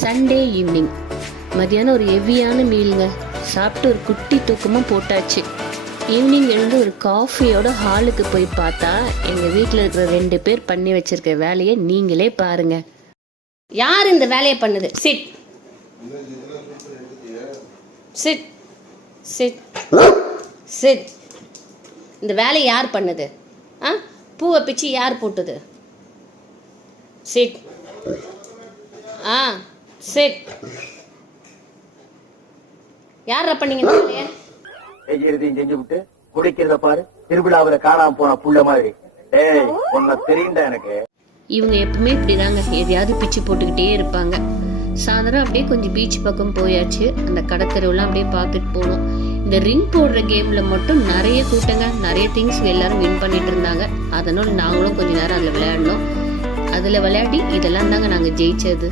Sunday evening மதியானம் ஒரு ஹெவியான மீலுங்க. சாப்பிட்டு ஒரு குட்டி தூக்கமும் போட்டாச்சு. ஈவினிங் எழுந்து ஒரு காஃபியோட ஹாலுக்கு போய் பார்த்தா எங்கள் வீட்டில் இருக்கிற 2 பேர் பண்ணி வச்சிருக்க வேலையை நீங்களே பாருங்க. யார் இந்த வேலையை பண்ணுது? Sit sit sit sit. இந்த வேலையை யார் பண்ணுது? பூவை பிச்சு யார் போட்டுது? சிட். சிட். யாரா பண்ணீங்க இந்த வேலையை? செய்யறதையும் செஞ்சு விட்டு குடிக்கிறத பாரு, திருவிழாவில காணாம போன புள்ள மாதிரி. உன்ன தெரியுண்டா எனக்கு. இவங்க எப்பவுமே இப்படிதாங்க, எதையாவது பிச்சு போட்டுக்கிட்டே இருப்பாங்க. சாயந்தரம் அப்படியே கொஞ்சம் பீச் பக்கம் போயாச்சு. அந்த கடற்கரையெல்லாம் அப்படியே பார்த்துட்டு போனோம். இந்த ரிங் போடுற கேம்ல மட்டும் நிறைய கூட்டங்க, நிறைய திங்ஸ் எல்லாரும் வின் பண்ணிட்டு இருந்தாங்க. அதனால நாங்களும் கொஞ்ச நேரம் அதில் விளையாடணும். அதில் விளையாடி இதெல்லாம் தாங்க நாங்கள் ஜெயிச்சது.